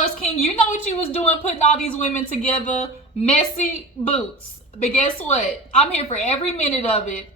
Carlos King, you know what you was doing putting all these women together. Messy boots. But guess what? I'm here for every minute of it.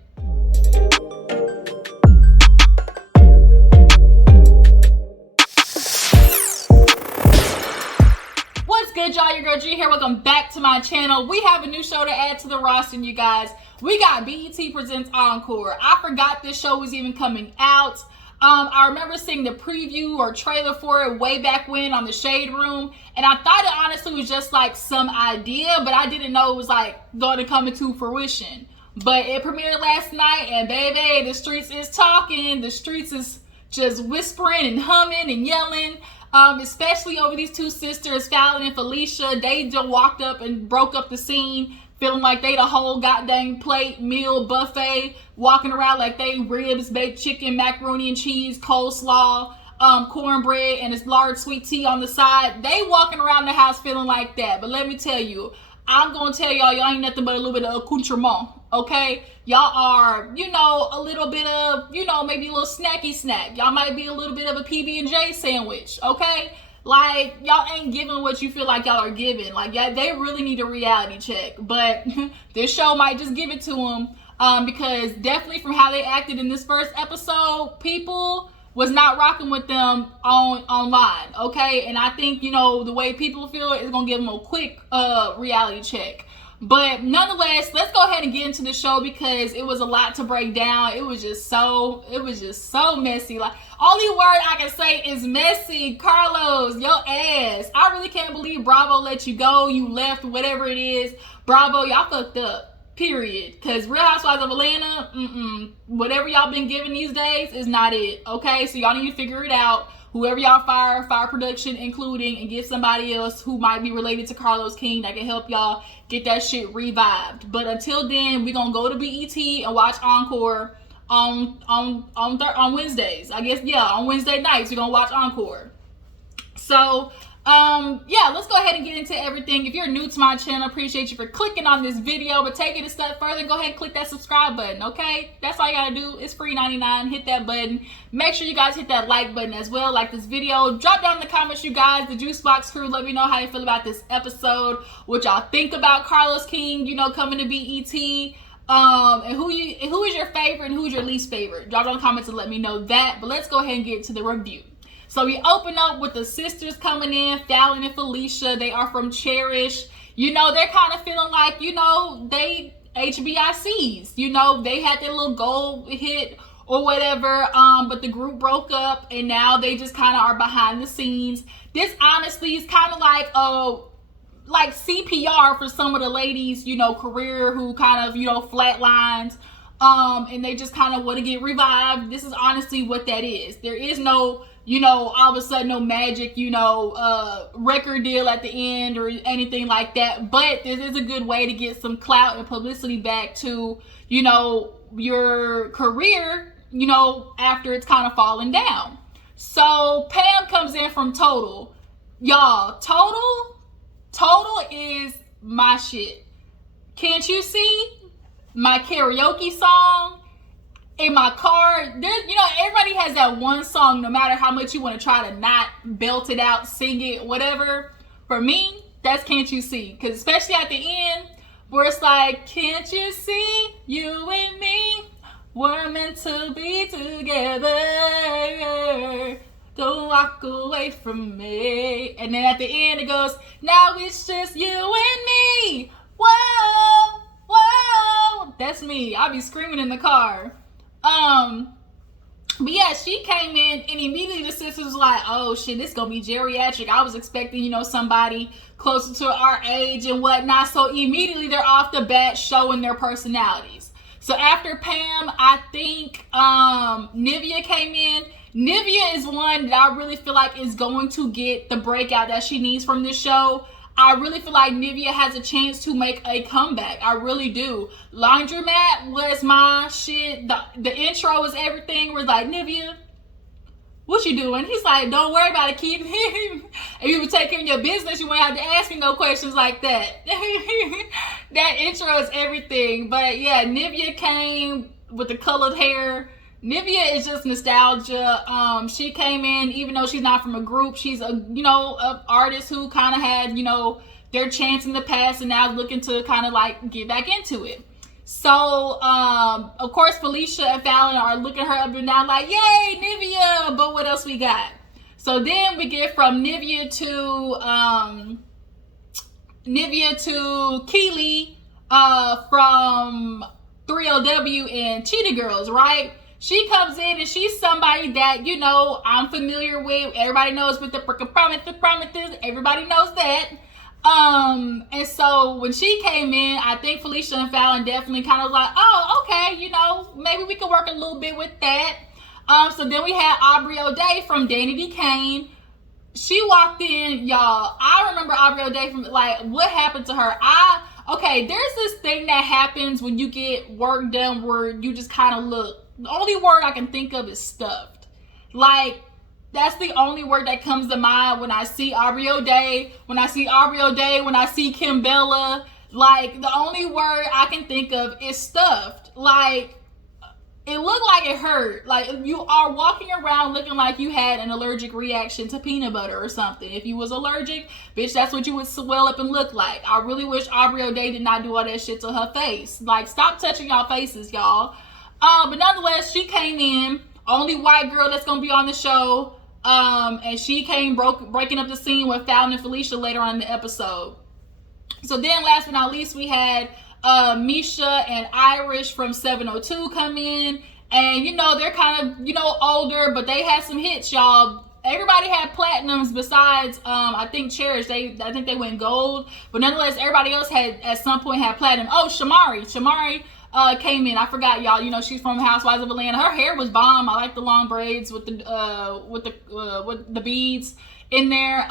What's good, y'all? Your girl G here. Welcome back to my channel. We have a new show to add to the roster, you guys. We got BET Presents Encore. I forgot this show was even coming out. I remember seeing the preview or trailer for it way back when on the Shade Room, and I thought it honestly was just like some idea, but I didn't know it was like going to come into fruition. But it premiered last night, and baby, the streets is talking. The streets is just whispering and humming and yelling, especially over these two sisters, Fallon and Felicia. They just walked up and broke up the scene, feeling like they the whole goddamn plate meal buffet, walking around like they ribs, baked chicken, macaroni and cheese, coleslaw, cornbread, and this large sweet tea on the side. They walking around the house feeling like that. But let me tell you, I'm gonna tell y'all ain't nothing but a little bit of accoutrement, okay? Y'all are, a little bit of, maybe a little snacky snack. Y'all might be a little bit of a PB&J sandwich, okay? Like, y'all ain't giving what you feel like y'all are giving. Like, yeah, they really need a reality check. But this show might just give it to them. Because definitely from how they acted in this first episode, people was not rocking with them online, okay? And I think, the way people feel is going to give them a quick reality check. But nonetheless, let's go ahead and get into the show because it was a lot to break down. It was just so messy. Like, only word I can say is messy. Carlos, your ass. I really can't believe Bravo let you go. You left, whatever it is. Bravo, y'all fucked up. Period. Because Real Housewives of Atlanta, whatever y'all been giving these days is not it. Okay, so y'all need to figure it out. Whoever y'all fire production including, and get somebody else who might be related to Carlos King that can help y'all get that shit revived. But until then, we're gonna go to BET and watch Encore on Wednesdays. I guess, yeah, on Wednesday nights we're gonna watch Encore. So let's go ahead and get into everything. If you're new to my channel, appreciate you for clicking on this video, but take it a step further, go ahead and click that subscribe button, okay? That's all you gotta do. It's free 99. Hit that button. Make sure you guys hit that like button as well. Like this video. Drop down in the comments, you guys, the Juice Box crew. Let me know how you feel about this episode, what y'all think about Carlos King, coming to BET. And who is your favorite and who's your least favorite? Drop down in the comments and let me know that. But let's go ahead and get to the review. So we open up with the sisters coming in, Fallon and Felicia. They are from Cherish. They're kind of feeling like, they HBICs. They had their little gold hit or whatever, but the group broke up and now they just kind of are behind the scenes. This honestly is kind of like CPR for some of the ladies, career who kind of, flatlines, and they just kind of want to get revived. This is honestly what that is. There is no, all of a sudden no magic, record deal at the end or anything like that. But this is a good way to get some clout and publicity back to, your career, after it's kind of fallen down. So Pam comes in from Total. Y'all, Total is my shit. Can't you see? My karaoke song in my car. There's, everybody has that one song, no matter how much you want to try to not belt it out, sing it, whatever. For me, that's Can't You See? Because especially at the end, where it's like, can't you see, you and me, we're meant to be together. Don't walk away from me. And then at the end it goes, now it's just you and me. Whoa, whoa. That's me. I'll be screaming in the car. But yeah, she came in and immediately the sisters was like, oh shit, this gonna be geriatric. I was expecting, somebody closer to our age and whatnot. So immediately they're off the bat showing their personalities. So after Pam, I think Nivea came in. Nivea is one that I really feel like is going to get the breakout that she needs from this show. I really feel like Nivea has a chance to make a comeback. I really do. Laundromat was my shit. The intro was everything. We're like, Nivea, what you doing? He's like, don't worry about it, keep him. If you would take care of your business, you wouldn't have to ask me no questions like that. That intro is everything. But yeah, Nivea came with the colored hair. Nivea is just nostalgia. She came in, even though she's not from a group, she's a artist who kind of had their chance in the past and now looking to kind of like get back into it. So of course Felicia and Fallon are looking her up and down like, yay, Nivea. But what else we got? So then we get from Nivea to Keely from 3LW and Cheetah Girls, right? She comes in and she's somebody that, I'm familiar with. Everybody knows with the promises. Everybody knows that. And so when she came in, I think Felicia and Fallon definitely kind of like, oh, okay, maybe we can work a little bit with that. So then we had Aubrey O'Day from Danny D. Kane. She walked in, y'all. I remember Aubrey O'Day from, like, what happened to her? There's this thing that happens when you get work done where you just kind of look. The only word I can think of is stuffed. Like, that's the only word that comes to mind when I see Aubrey O'Day, when I see Kim Bella. Like, the only word I can think of is stuffed. Like, it looked like it hurt. Like, you are walking around looking like you had an allergic reaction to peanut butter or something. If you was allergic, bitch, that's what you would swell up and look like. I really wish Aubrey O'Day did not do all that shit to her face. Like, stop touching y'all faces, y'all. But nonetheless, she came in, only white girl that's gonna be on the show. And she came breaking up the scene with Fallon and Felicia later on in the episode. So then, last but not least, we had Misha and Irish from 702 come in, and they're kind of older, but they had some hits, y'all. Everybody had platinums besides I think Cherish. I think they went gold, but nonetheless, everybody else had at some point had platinum. Oh, Shamari came in. I forgot, y'all. She's from Housewives of Atlanta. Her hair was bomb. I like the long braids with the beads in there.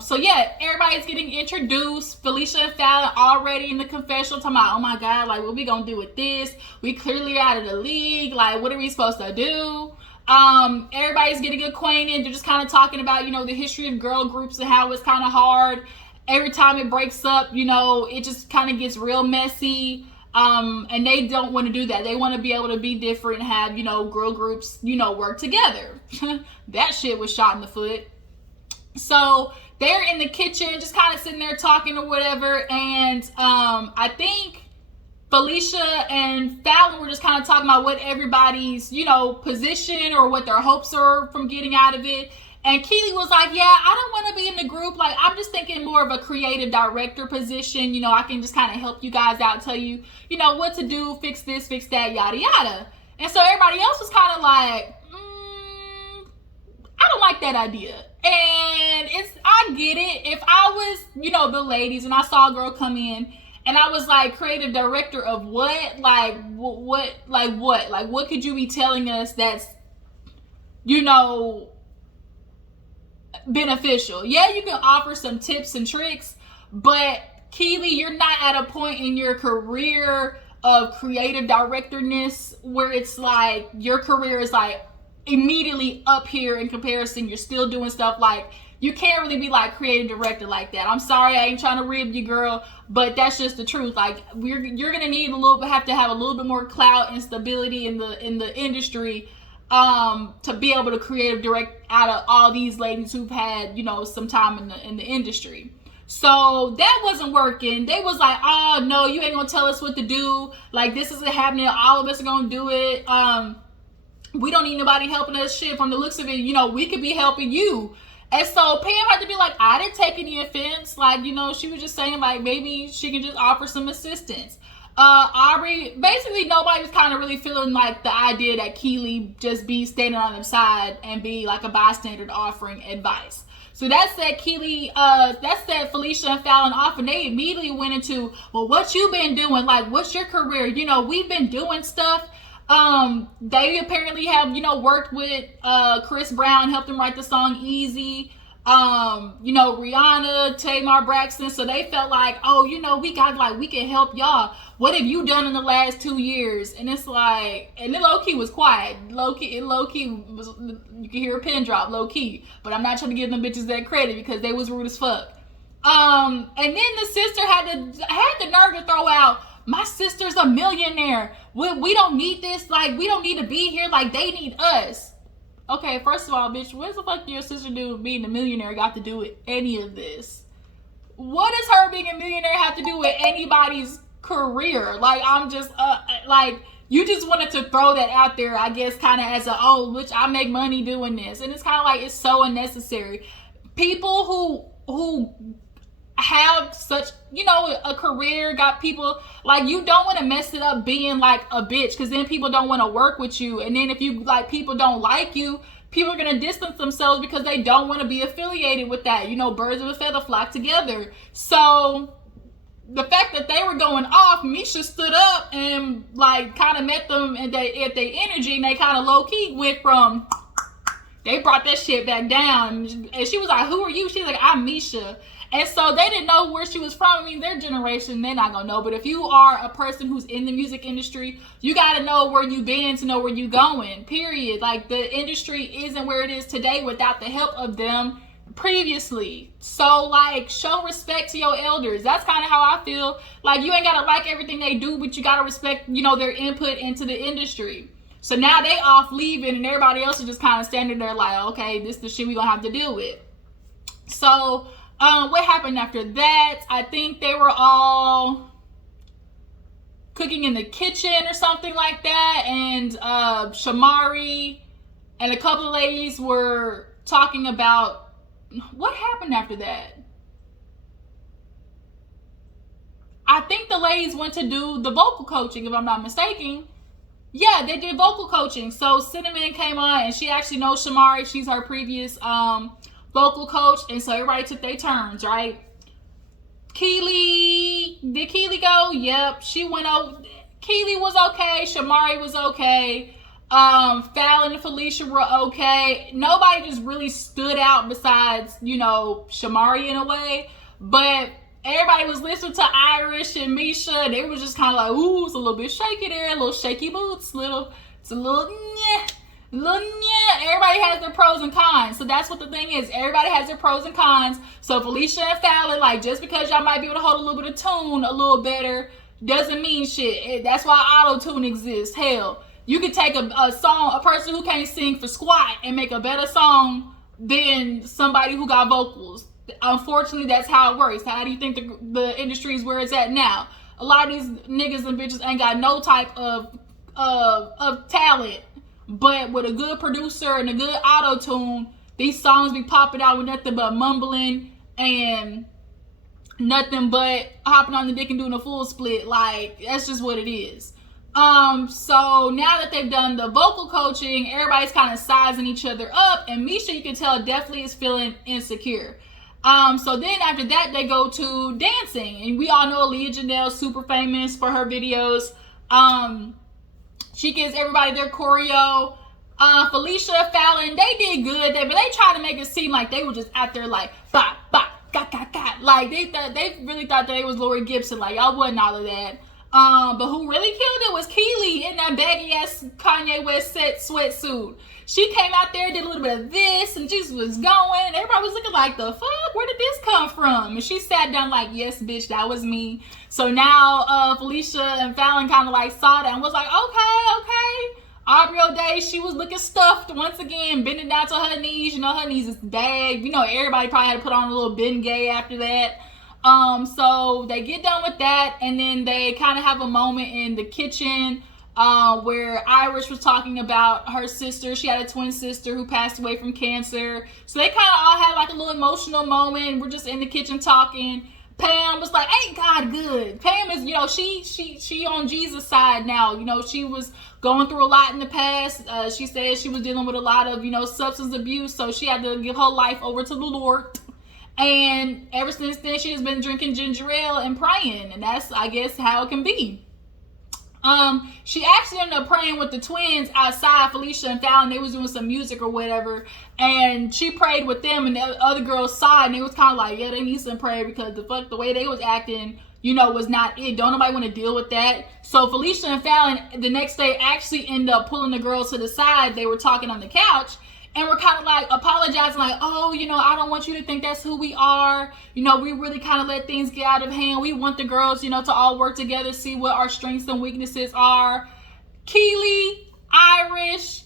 So yeah, everybody's getting introduced. Felicia and Fallon already in the confessional talking about, oh my God, like, what we gonna do with this? We clearly out of the league. Like, what are we supposed to do? Everybody's getting acquainted. They're just kind of talking about, the history of girl groups and how it's kind of hard. Every time it breaks up, it just kind of gets real messy. And they don't want to do that. They want to be able to be different and have, girl groups, work together. That shit was shot in the foot. So they're in the kitchen, just kind of sitting there talking or whatever. And I think Felicia and Fallon were just kind of talking about what everybody's, position or what their hopes are from getting out of it. And Keely was like, yeah, I don't want to be in the group. Like, I'm just thinking more of a creative director position. I can just kind of help you guys out, tell you, what to do, fix this, fix that, yada, yada. And so everybody else was kind of like, I don't like that idea. And I get it. If I was, the ladies, and I saw a girl come in, and I was like, creative director of what? Like, what? Like, what? Like, what could you be telling us that's, beneficial? Yeah, you can offer some tips and tricks, but Keely, you're not at a point in your career of creative directorness where it's like your career is like immediately up here in comparison. You're still doing stuff like, you can't really be like creative director like that. I'm sorry, I ain't trying to rib you, girl, but that's just the truth. Like, you're gonna need have to have a little bit more clout and stability in the industry to be able to creative direct out of all these ladies who've had, some time in the industry. So that wasn't working. They was like, oh no, you ain't gonna tell us what to do. Like, this isn't happening. All of us are gonna do it. We don't need nobody helping us. Shit, from the looks of it, we could be helping you. And so Pam had to be like, I didn't take any offense. Like, she was just saying like, maybe she can just offer some assistance. Aubrey, basically nobody was kind of really feeling like the idea that Keely just be standing on the side and be like a bystander offering advice. So that set Felicia and Fallon off, and they immediately went into, well, what you been doing? Like, what's your career? We've been doing stuff. They apparently have, worked with Chris Brown, helped him write the song Easy. Rihanna, Tamar Braxton. So they felt like, oh, we can help y'all. What have you done in the last 2 years? And it's like, and then low key was quiet. Low key was, you can hear a pin drop, low key. But I'm not trying to give them bitches that credit because they was rude as fuck. And then the sister had the nerve to throw out, my sister's a millionaire. We don't need this. Like, we don't need to be here. Like, they need us. Okay, first of all, bitch, what the fuck your sister do being a millionaire got to do with any of this? What does her being a millionaire have to do with anybody's career? Like, I'm just, like, you just wanted to throw that out there, I guess, kind of as a, oh, which I make money doing this. And it's kind of like, it's so unnecessary. People who have such, you know, a career, got people, like, you don't want to mess it up being like a bitch, because then people don't want to work with you. And then if you, like, people don't like you, people are going to distance themselves because they don't want to be affiliated with that. You know, birds of a feather flock together. So the fact that they were going off, Misha stood up and, like, kind of met them at their energy, and they kind of low-key went from, they brought that shit back down. And she was like, who are you? She's like, I'm Misha. And so they didn't know where she was from. I mean, their generation, they're not gonna know. But if you are a person who's in the music industry, you gotta know where you've been to know where you're going, period. Like, the industry isn't where it is today without the help of them previously. So, like, show respect to your elders. That's kind of how I feel. Like, you ain't gotta like everything they do, but you gotta respect, you know, their input into the industry. So now they off leaving, and everybody else is just kind of standing there like, okay, this is the shit we gonna have to deal with. So what happened after that? I think they were all cooking in the kitchen or something like that, and Shamari and a couple of ladies were talking about what happened after that. I think the ladies went to do the vocal coaching, if I'm not mistaken. Yeah, they did vocal coaching. So Cinnamon came on, and she actually knows Shamari. She's her previous vocal coach, and so everybody took their turns, right? Keely, did Keely go? Yep, she went out. Keely was okay. Shamari was okay. Fallon and Felicia were okay. Nobody just really stood out besides, you know, Shamari in a way. But everybody was listening to Irish and Misha. They were just kind of like, ooh, it's a little bit shaky there, a little shaky boots, it's a little yeah. Everybody has their pros and cons. So that's what the thing is. Everybody has their pros and cons. So Felicia and Fallon, like, just because y'all might be able to hold a little bit of tune a little better doesn't mean shit. That's why auto-tune exists. Hell, you could take a song, a person who can't sing for squat, and make a better song than somebody who got vocals. Unfortunately, that's how it works. How do you think the industry is where it's at now? A lot of these niggas and bitches ain't got no type of talent. But with a good producer and a good auto-tune, these songs be popping out with nothing but mumbling and nothing but hopping on the dick and doing a full split. Like, that's just what it is. So now that they've done the vocal coaching, everybody's kind of sizing each other up, and Misha, you can tell, definitely is feeling insecure. So then after that, they go to dancing, and we all know Aaliyah Janelle's super famous for her videos. She gives everybody their choreo. Felicia, Fallon, they did good, but they tried to make it seem like they were just out there like, ba, ba, ga, ga, ga. Like, they really thought that they was Lori Gibson. Like, y'all wasn't all of that. But who really killed it was Keely in that baggy ass Kanye West set sweatsuit. She came out there, did a little bit of this, and just was going. Everybody was looking like, the fuck? Where did this come from? And she sat down like, yes, bitch, that was me. So now Felicia and Fallon kind of like saw that and was like, okay. Aubrey O'Day, she was looking stuffed once again, bending down to her knees. You know, her knees is bad. You know, everybody probably had to put on a little Bengay after that. So they get done with that, and then they kind of have a moment in the kitchen where Irish was talking about her sister. She had a twin sister who passed away from cancer. So they kind of all had like a little emotional moment. We're just in the kitchen talking. Pam was like, ain't God good? Pam is, you know, she on Jesus' side now. You know, she was going through a lot in the past. She said she was dealing with a lot of, you know, substance abuse. So she had to give her life over to the Lord. And ever since then, she has been drinking ginger ale and praying. And that's, I guess, how it can be. She actually ended up praying with the twins outside. Felicia and Fallon, they was doing some music or whatever, and she prayed with them, and the other girls saw it, and they was kind of like, yeah, they need some prayer, because the way they was acting, you know, was not it. Don't nobody want to deal with that. So Felicia and Fallon the next day actually end up pulling the girls to the side. They were talking on the couch, and we're kind of like apologizing, like, oh, you know, I don't want you to think that's who we are. You know, we really kind of let things get out of hand. We want the girls, you know, to all work together, see what our strengths and weaknesses are. Keely, Irish,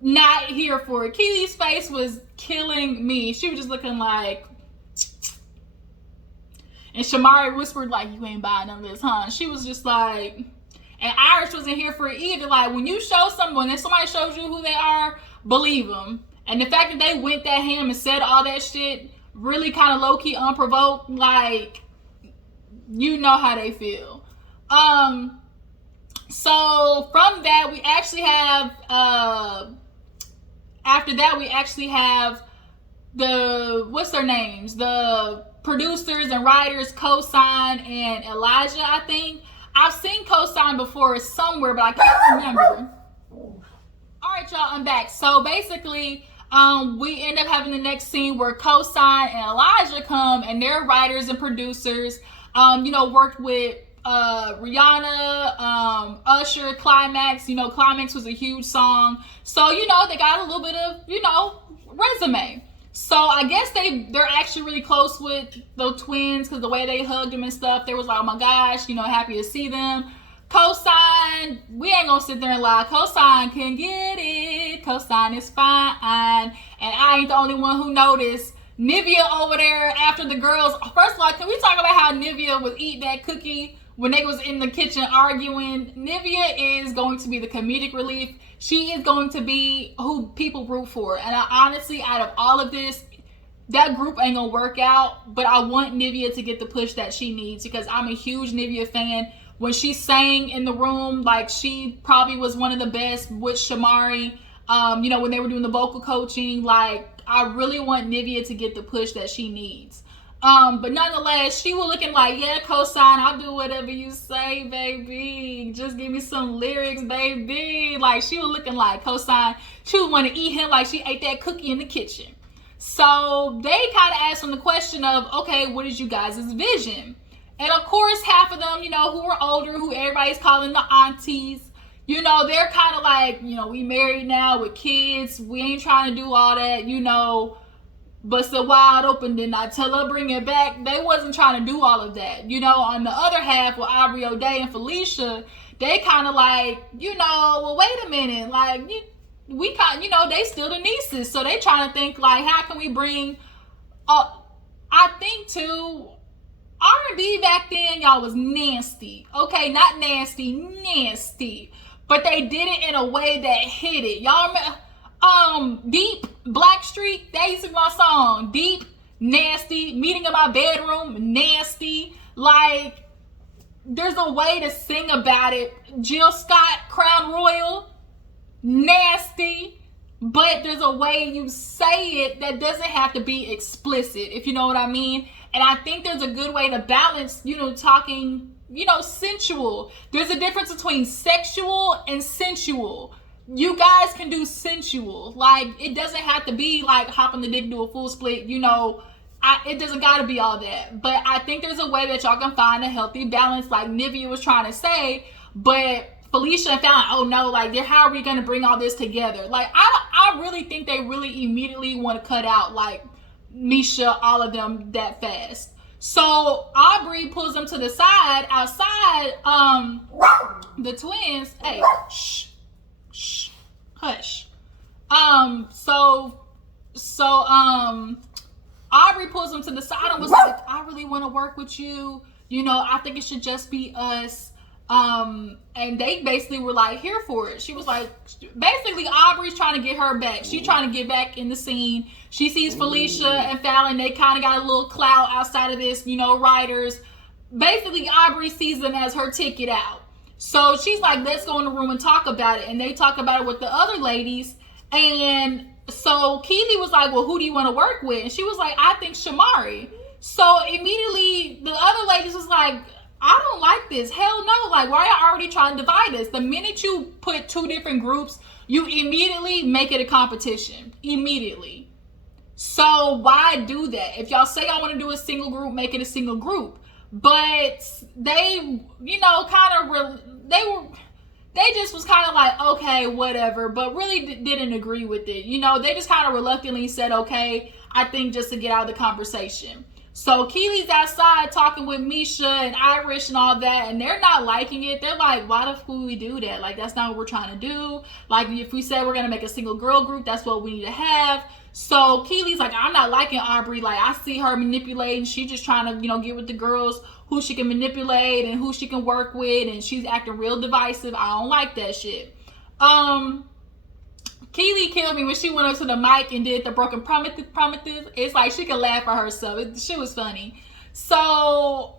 not here for it. Keely's face was killing me. She was just looking like, and Shamari whispered like, you ain't buying none of this, huh? She was just like, and Irish wasn't here for it either. Like, when you show someone, if somebody shows you who they are, believe them. And the fact that they went that ham and said all that shit, really kind of low-key unprovoked, like, you know how they feel. So from that, we actually have, after that, we actually have the, what's their names? The producers and writers, Cosign and Elijah, I think. I've seen Cosign before somewhere, but I can't remember. All right, y'all, I'm back. So basically, we end up having the next scene where Cosign and Elijah come, and they're writers and producers, you know, worked with Rihanna, Usher, Climax. You know, Climax was a huge song. So, you know, they got a little bit of, you know, resume. So I guess they're actually really close with the twins, because the way they hugged them and stuff, they was like, oh my gosh, you know, happy to see them. Cosign, we ain't gonna sit there and lie. Cosign can get it. Cosign is fine. And I ain't the only one who noticed Nivea over there after the girls. First of all, can we talk about how Nivea was eating that cookie when they was in the kitchen arguing? Nivea is going to be the comedic relief. She is going to be who people root for. And I honestly, out of all of this, that group ain't gonna work out. But I want Nivea to get the push that she needs, because I'm a huge Nivea fan. When she sang in the room, like, she probably was one of the best with Shamari. You know, when they were doing the vocal coaching, like, I really want Nivea to get the push that she needs. But nonetheless, she was looking like, yeah, Cosign, I'll do whatever you say, baby. Just give me some lyrics, baby. Like, she was looking like Cosign. She would want to eat him like she ate that cookie in the kitchen. So they kind of asked them the question of, okay, what is you guys' vision? And of course, half of them, you know, who are older, who everybody's calling the aunties, you know, they're kind of like, you know, we married now with kids. We ain't trying to do all that, you know, bust it wide open, then I tell her bring it back. They wasn't trying to do all of that. You know, on the other half with Aubrey O'Day and Felicia, they kind of like, you know, well, wait a minute. Like, we kind, you know, they still the nieces. So they trying to think like, how can we bring, I think too, R&B back then, y'all, was nasty. Okay, not nasty, nasty. But they did it in a way that hit it. Y'all remember, Deep, Blackstreet, that used to be my song. Deep, nasty. Meeting in my bedroom, nasty. Like, there's a way to sing about it. Jill Scott, Crown Royal, nasty. But there's a way you say it that doesn't have to be explicit, if you know what I mean. And I think there's a good way to balance, you know, talking, you know, sensual. There's a difference between sexual and sensual. You guys can do sensual. Like, it doesn't have to be like hopping the dick, do a full split, you know. It doesn't got to be all that. But I think there's a way that y'all can find a healthy balance, like Nivea was trying to say. But Felicia found, oh no, like, how are we going to bring all this together? Like, I really think they really immediately want to cut out, like, Misha, all of them that fast. So Aubrey pulls them to the side outside, the twins. Hey, shh, hush. Aubrey pulls them to the side and was like, I really want to work with you. You know, I think it should just be us. And they basically were like, here for it. She was like, basically Aubrey's trying to get her back. She's trying to get back in the scene. She sees Felicia and Fallon. They kind of got a little clout outside of this, you know, writers. Basically, Aubrey sees them as her ticket out. So she's like, let's go in the room and talk about it. And they talk about it with the other ladies. And so Keely was like, well, who do you want to work with? And she was like, I think Shamari. So immediately the other ladies was like, I don't like this. Hell no. Like, why are you already trying to divide us? The minute you put two different groups, you immediately make it a competition. Immediately. So why do that? If y'all say y'all want to do a single group, make it a single group. But they, you know, they they just was kind of like, okay, whatever, but really didn't agree with it. You know, they just kind of reluctantly said, okay, I think, just to get out of the conversation. So Keely's outside talking with Misha and Irish and all that, and they're not liking it. They're like, why the fuck would we do that? Like, that's not what we're trying to do. Like, if we said we're going to make a single girl group, that's what we need to have. So Keely's like, I'm not liking Aubrey. Like, I see her manipulating. She's just trying to, you know, get with the girls who she can manipulate and who she can work with, and she's acting real divisive. I don't like that shit. Keely killed me when she went up to the mic and did the broken promises. It's like she could laugh at herself. She was funny. So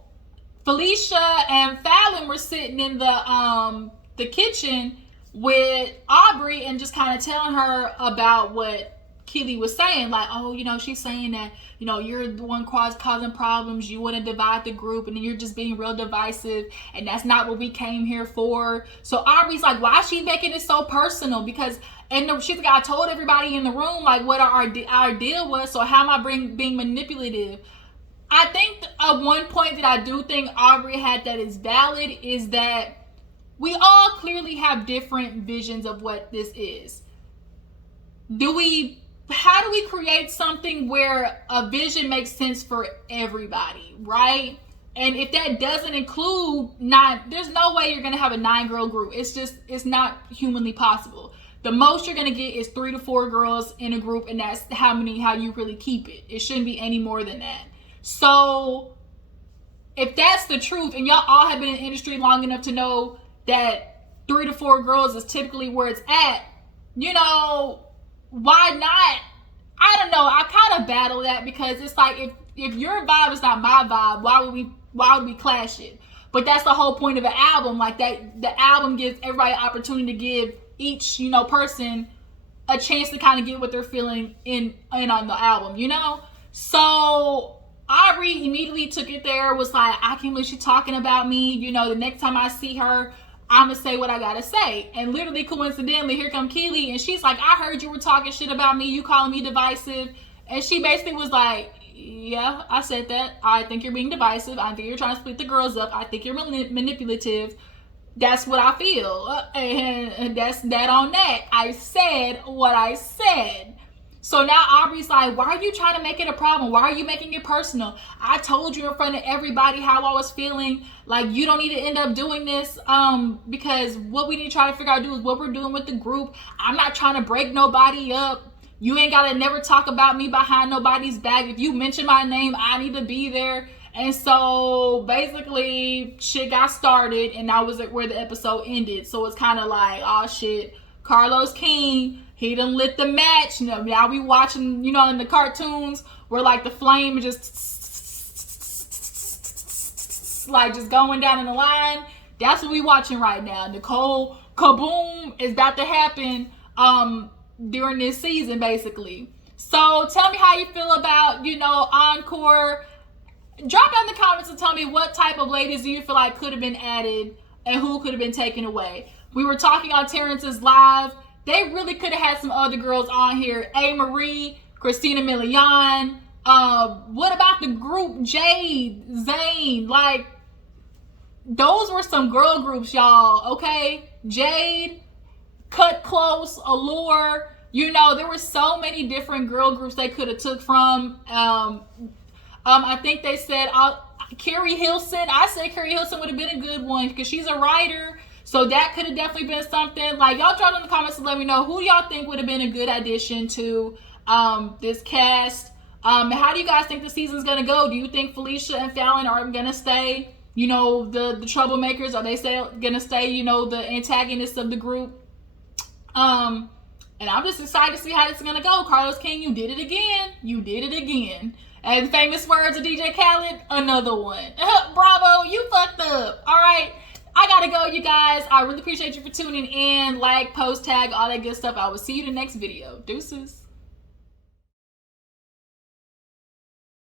Felicia and Fallon were sitting in the kitchen with Aubrey and just kind of telling her about what Keely was saying, like, oh, you know, she's saying that, you know, you're the one causing problems, you want to divide the group, and then you're just being real divisive, and that's not what we came here for. So Aubrey's like, why is she making it so personal? Because, and she's like, I told everybody in the room, like, what our deal was, so how am I being manipulative? I think one point that I do think Aubrey had that is valid is that we all clearly have different visions of what this is. How do we create something where a vision makes sense for everybody, right? And if that doesn't include there's no way you're going to have a 9-girl group. It's not humanly possible. The most you're going to get is 3 to 4 girls in a group, and that's how you really keep it. It shouldn't be any more than that. So if that's the truth, and y'all all have been in the industry long enough to know that 3 to 4 girls is typically where it's at, you know, why not? I don't know. I kind of battle that, because it's like, if your vibe is not my vibe, why would we clash it? But that's the whole point of an album. Like, that the album gives everybody an opportunity to give each, you know, person a chance to kind of get what they're feeling in on the album, you know? So Aubrey immediately took it there, was like, I can't believe she's talking about me. You know, the next time I see her, I'm gonna say what I gotta say. And literally, coincidentally, here come Keely, and she's like, I heard you were talking shit about me, you calling me divisive. And she basically was like, yeah, I said that. I think you're being divisive. I think you're trying to split the girls up. I think you're manipulative. That's what I feel. And that's that on that. I said what I said. So now Aubrey's like, why are you trying to make it a problem? Why are you making it personal? I told you in front of everybody how I was feeling. Like, you don't need to end up doing this, because what we need to try to figure out to do is what we're doing with the group. I'm not trying to break nobody up. You ain't got to never talk about me behind nobody's back. If you mention my name, I need to be there. And so basically shit got started, and that was where the episode ended. So it's kind of like, oh shit, Carlos King, he done lit the match. You know, now we watching, you know, in the cartoons where like the flame is just like just going down in the line. That's what we watching right now. Nicole Kaboom is about to happen during this season, basically. So tell me how you feel about, you know, Encore. Drop down in the comments and tell me what type of ladies do you feel like could have been added and who could have been taken away. We were talking on Terrence's live. They really could have had some other girls on here. A. Marie, Christina Milian. What about the group Jade, Zane? Like, those were some girl groups, y'all, okay? Jade, Cut Close, Allure. You know, there were so many different girl groups they could have took from. I think they said Carrie Hilson. I said Carrie Hilson would have been a good one because she's a writer. So that could have definitely been something. Like, y'all drop in the comments and let me know who y'all think would have been a good addition to this cast. How do you guys think the season's going to go? Do you think Felicia and Fallon are going to stay, you know, the troublemakers? Are they going to stay, you know, the antagonists of the group? And I'm just excited to see how this is going to go. Carlos King, you did it again. You did it again. And famous words of DJ Khaled, another one. Bravo, you fucked up. All right. I gotta go, you guys. I really appreciate you for tuning in. Like, post, tag, all that good stuff. I will see you in the next video. Deuces.